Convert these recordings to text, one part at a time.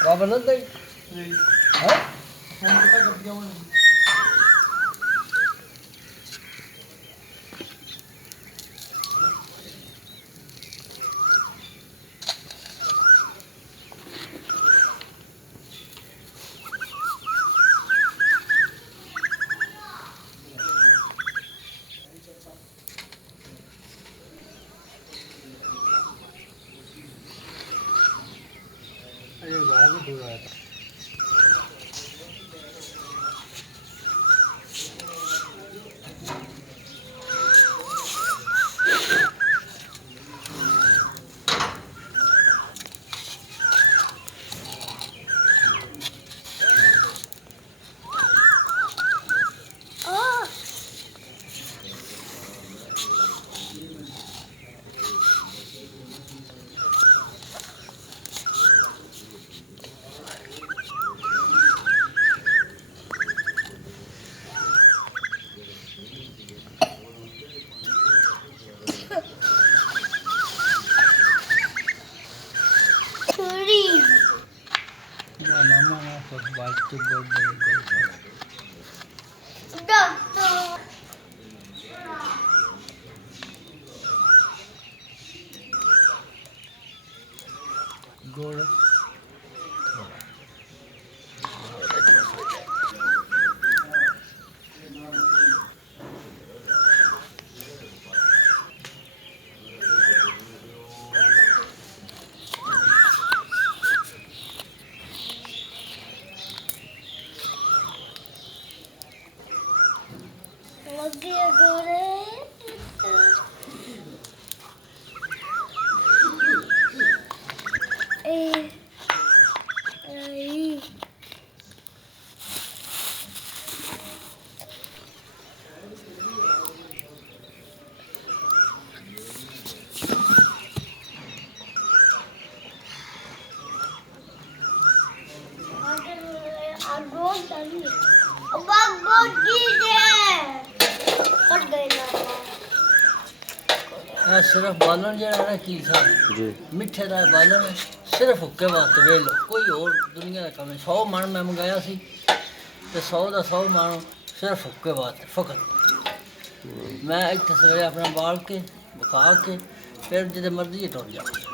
Bapak nanti, hah? Ayo, jangan dulu. Good. सिर्फ बालन जरा की था मिठे का बालन सिर्फ हुक्के वास्ते वे लो कोई और दुनिया का कम 100 मन मैं मंगाया सी ते 100 का 100 मन सिर्फ हुक्के वास्ते फकत मैं इतने सवेरे अपना बाल के बखा के फिर जिते मर्जी टुर जाओ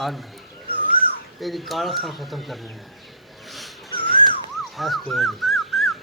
अग तेरी कालख खत्म करनी है ऐस कोई नहीं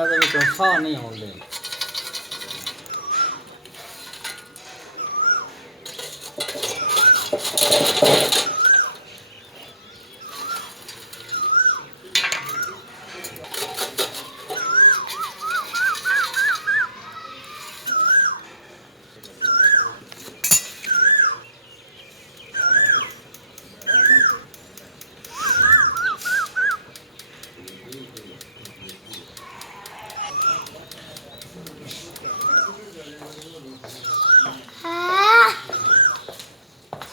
ਇਹਦੇ ਵਿੱਚੋਂ ਸਾਹ ਨਹੀਂ ਆਉਂਦੇ।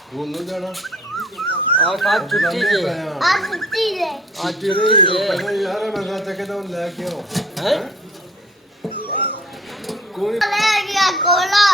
ਸਕੂਲ ਨੂੰ ਜਾਣਾ आज छुट्टी जे आज छुट्टी है। आज ਜਿਹੜੇ छुट्टी जे ਪਹਿਲਾਂ ਯਾਰ ਮੈਂ ਸੱਚ ਕਿਤੇ ਉਹਨੂੰ ਲੈ ਕੇ ਆਓ हैं ਕੋਈ ले गया कोला।